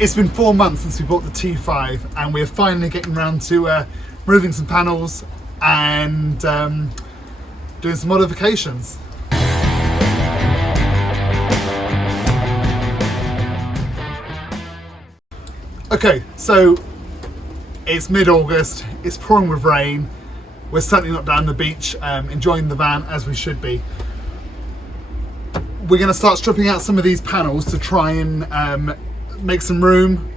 It's been 4 months since we bought the T5 and we're finally getting around to removing some panels and doing some modifications. Okay, so it's mid-August, it's pouring with rain, we're certainly not down the beach enjoying the van as we should be. We're going to start stripping out some of these panels to try and make some room,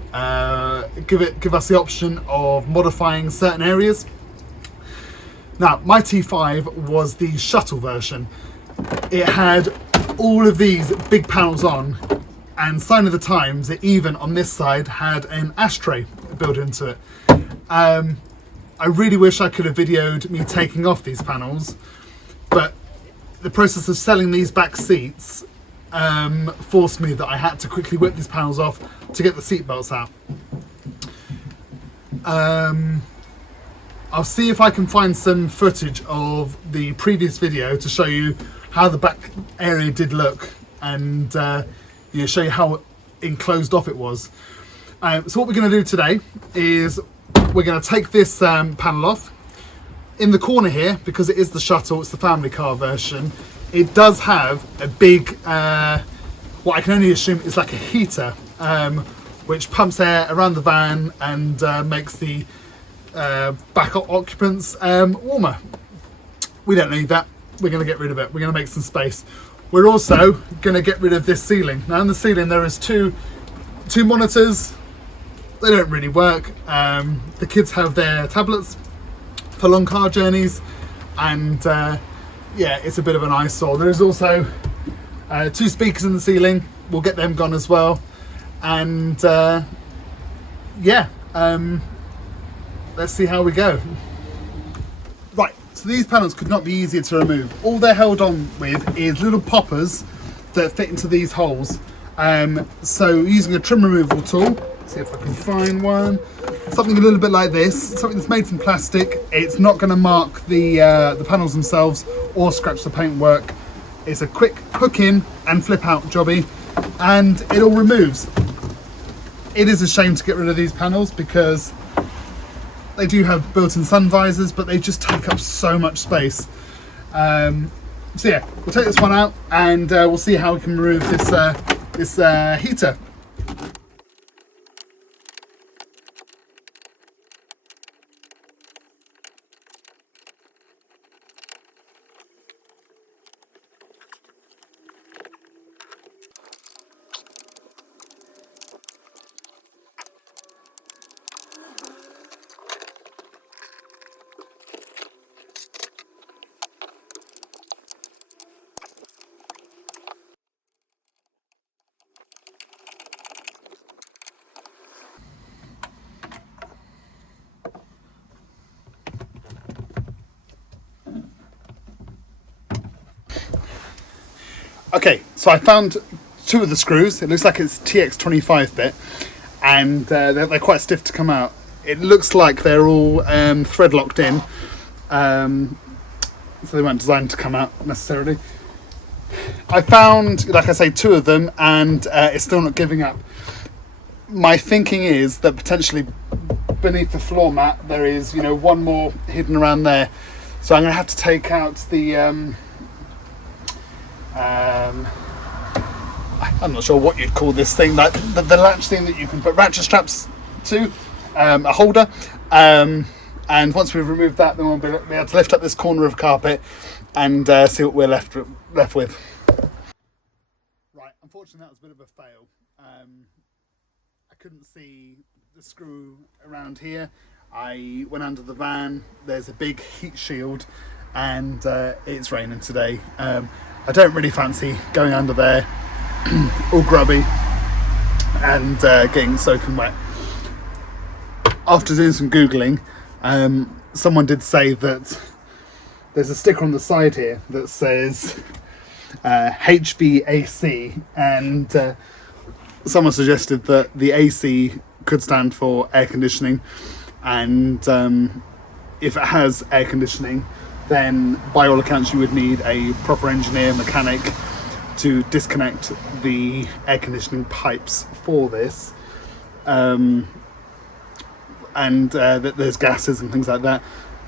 give us the option of modifying certain areas. Now, my T5 was the Shuttle version. It had all of these big panels on, and sign of the times, it even on this side had an ashtray built into it. I really wish I could have videoed me taking off these panels, but the process of selling these back seats forced me that I had to quickly whip these panels off to get the seat belts out. I'll see if I can find some footage of the previous video to show you how the back area did look and show you how enclosed off it was. So what we're going to do today is we're going to take this panel off. In the corner here, because it is the Shuttle, it's the family car version, it does have a big, what I can only assume is like a heater, which pumps air around the van and makes the back occupants warmer. We don't need that. We're going to get rid of it. We're going to make some space. We're also going to get rid of this ceiling. Now in the ceiling there is two monitors. They don't really work. The kids have their tablets for long car journeys, and yeah, it's a bit of an eyesore. There is also 2 speakers in the ceiling. We'll get them gone as well, and yeah, let's see how we go. Right, so these panels could not be easier to remove. All they're held on with is little poppers that fit into these holes. So using a trim removal tool, see if I can find one, something a little bit like this, something that's made from plastic. It's not going to mark the panels themselves or scratch the paintwork. It's a quick hook in and flip out jobby, and it all removes. It is a shame to get rid of these panels because they do have built-in sun visors, but they just take up so much space. So yeah, we'll take this one out and we'll see how we can remove this heater. Okay, so I found 2 of the screws. It looks like it's TX25 bit, and they're quite stiff to come out. It looks like they're all thread locked in, so they weren't designed to come out necessarily. I found, like I say, 2 of them, and it's still not giving up. My thinking is that potentially beneath the floor mat there is, one more hidden around there. So I'm going to have to take out the I'm not sure what you'd call this thing, like the latch thing that you can put ratchet straps to, a holder, and once we've removed that, then we'll be able to lift up this corner of carpet and see what we're left with. Right, unfortunately that was a bit of a fail. I couldn't see the screw around here. I went under the van, there's a big heat shield, and it's raining today. I don't really fancy going under there all grubby and getting soaking wet. After doing some Googling, someone did say that there's a sticker on the side here that says HVAC, and someone suggested that the AC could stand for air conditioning, and if it has air conditioning, then by all accounts you would need a proper engineer, mechanic, to disconnect the air conditioning pipes for this. and that there's gases and things like that,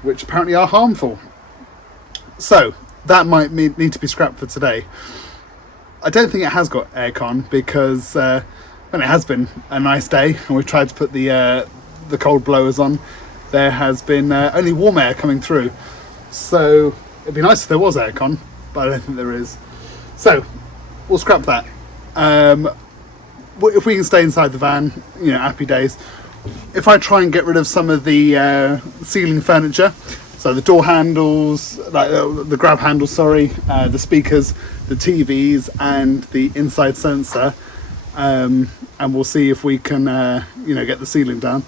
which apparently are harmful. So that might need to be scrapped for today. I don't think it has got aircon because when it has been a nice day and we've tried to put the cold blowers on, there has been only warm air coming through. So it'd be nice if there was aircon, but I don't think there is. So we'll scrap that. If we can stay inside the van, happy days. If I try and get rid of some of the ceiling furniture, so the door handles, like the grab handles, the speakers, the TVs, and the inside sensor, and we'll see if we can, get the ceiling down.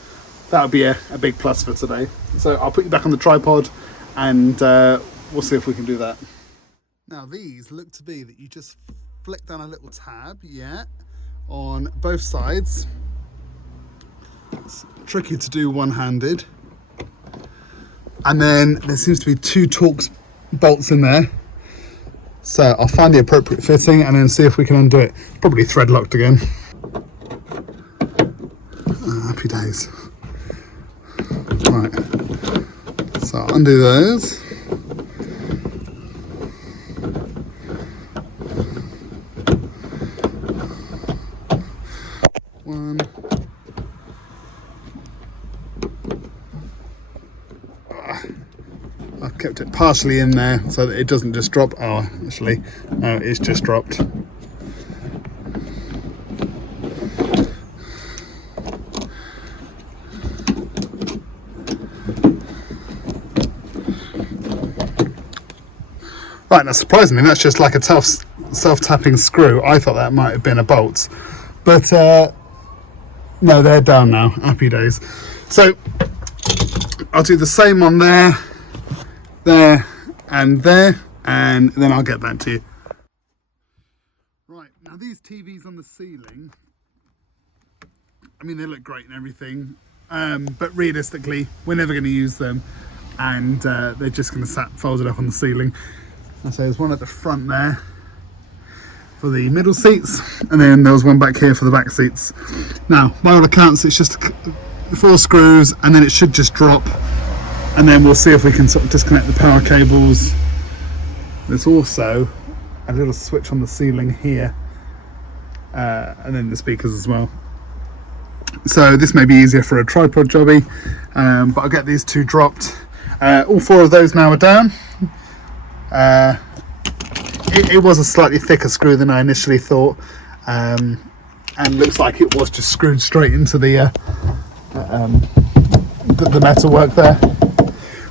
That would be a big plus for today. So I'll put you back on the tripod, and we'll see if we can do that. Now these look to be that you just flick down a little tab, on both sides. It's tricky to do one-handed. And then there seems to be 2 Torx bolts in there. So I'll find the appropriate fitting and then see if we can undo it. Probably thread locked again. Happy days. Right. So I'll undo those. One. I've kept it partially in there so that it doesn't just drop. Oh, actually, no, it's just dropped. Right, now surprisingly, that's just like a tough self-tapping screw. I thought that might have been a bolt, but no, they're down now. Happy days. So I'll do the same on there, and then I'll get back to you. Right, now these TVs on the ceiling, I mean, they look great and everything, but realistically, we're never going to use them, and they're just going to sat folded up on the ceiling. And so there's one at the front there for the middle seats, and then there was one back here for the back seats. Now, by all accounts, it's just 4 screws, and then it should just drop, and then we'll see if we can sort of disconnect the power cables. There's also a little switch on the ceiling here, and then the speakers as well. So this may be easier for a tripod jobby, but I'll get these 2 dropped. All 4 of those now are down. It was a slightly thicker screw than I initially thought, and looks like it was just screwed straight into the metal work there.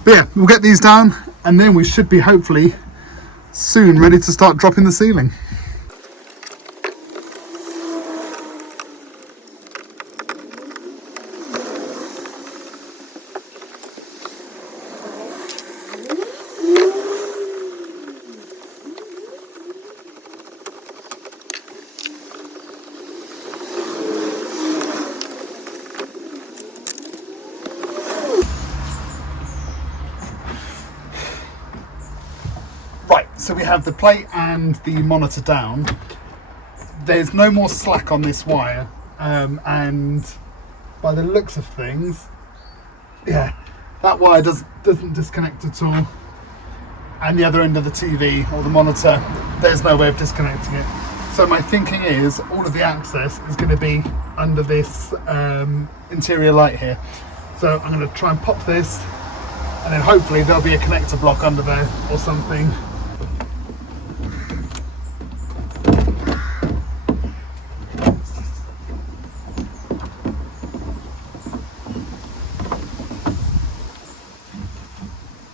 But yeah, we'll get these down, and then we should be hopefully soon ready to start dropping the ceiling. So we have the plate and the monitor down. There's no more slack on this wire, and by the looks of things, yeah, that wire doesn't disconnect at all. And the other end of the TV or the monitor, there's no way of disconnecting it. So my thinking is all of the access is going to be under this interior light here. So I'm going to try and pop this, and then hopefully there'll be a connector block under there or something.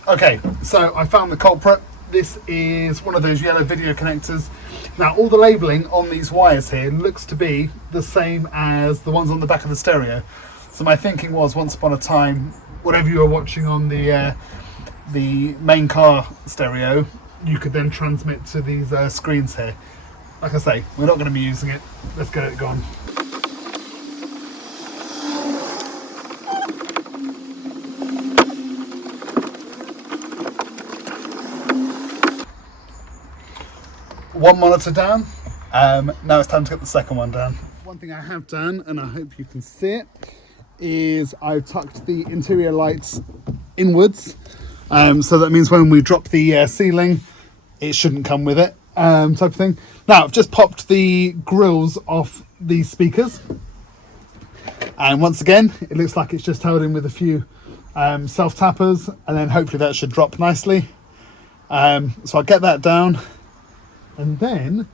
Okay, so I found the culprit. This is one of those yellow video connectors. Now, all the labelling on these wires here looks to be the same as the ones on the back of the stereo. So my thinking was, once upon a time, whatever you were watching on the main car stereo, you could then transmit to these screens here. Like I say, we're not going to be using it. Let's get it gone. One monitor down. Now it's time to get the second one down. One thing I have done, and I hope you can see it, is I've tucked the interior lights inwards. So that means when we drop the ceiling, it shouldn't come with it, type of thing. Now, I've just popped the grills off these speakers. And once again, it looks like it's just held in with a few self-tappers, and then hopefully that should drop nicely. So I'll get that down, and then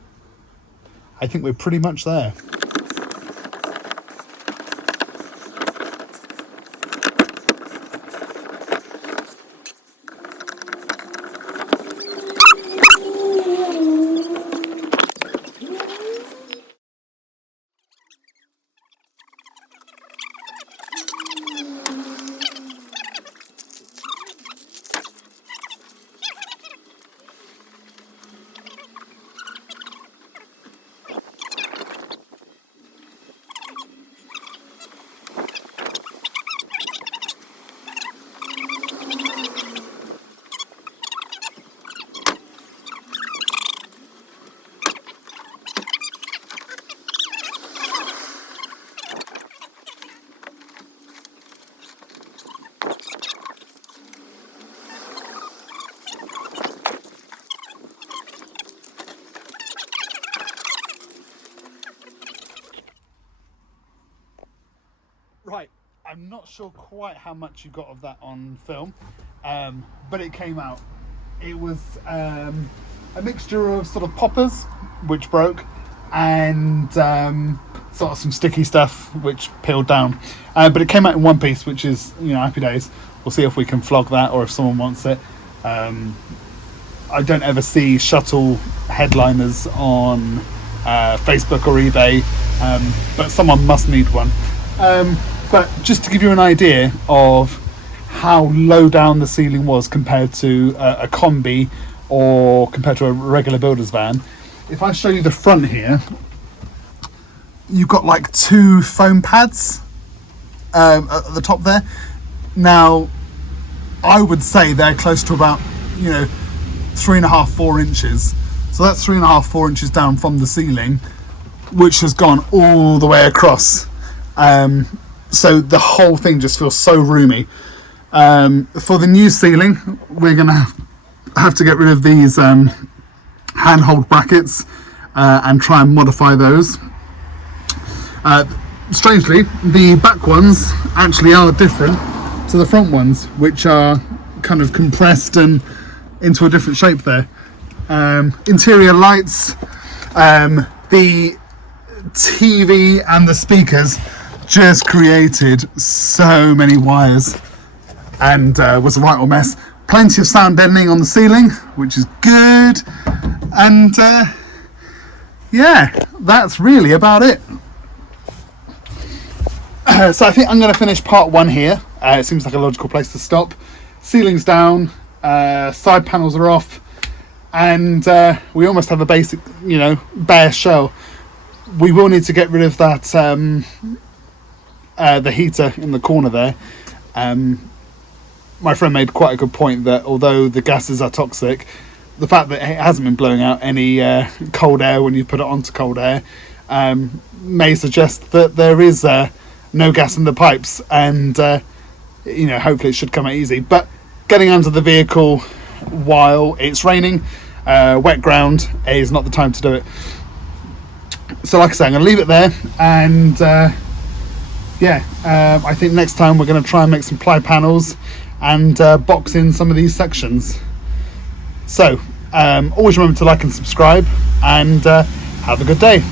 I think we're pretty much there. Right, I'm not sure quite how much you got of that on film, but it came out. It was a mixture of sort of poppers, which broke, and sort of some sticky stuff, which peeled down. But it came out in one piece, which is, happy days. We'll see if we can flog that or if someone wants it. I don't ever see Shuttle headliners on Facebook or eBay, but someone must need one. But just to give you an idea of how low down the ceiling was compared to a combi or compared to a regular builder's van, if I show you the front here, you've got like 2 foam pads at the top there. Now, I would say they're close to about 3.5-4 inches. So that's 3.5-4 inches down from the ceiling, which has gone all the way across. So the whole thing just feels so roomy. For the new ceiling, we're going to have to get rid of these handhold brackets and try and modify those. Strangely, the back ones actually are different to the front ones, which are kind of compressed and into a different shape there. Interior lights, the TV and the speakers just created so many wires and was a right old mess. Plenty of sound deadening on the ceiling, which is good, and yeah, that's really about it. So I think I'm going to finish part 1 here. It seems like a logical place to stop. Ceiling's down, side panels are off, and we almost have a basic, bare shell. We will need to get rid of that the heater in the corner there. My friend made quite a good point that although the gases are toxic, the fact that it hasn't been blowing out any cold air when you put it onto cold air may suggest that there is no gas in the pipes, and hopefully it should come out easy. But getting under the vehicle while it's raining, wet ground, is not the time to do it. So like I say, I'm going to leave it there, and I think next time we're going to try and make some ply panels and box in some of these sections. So always remember to like and subscribe, and have a good day.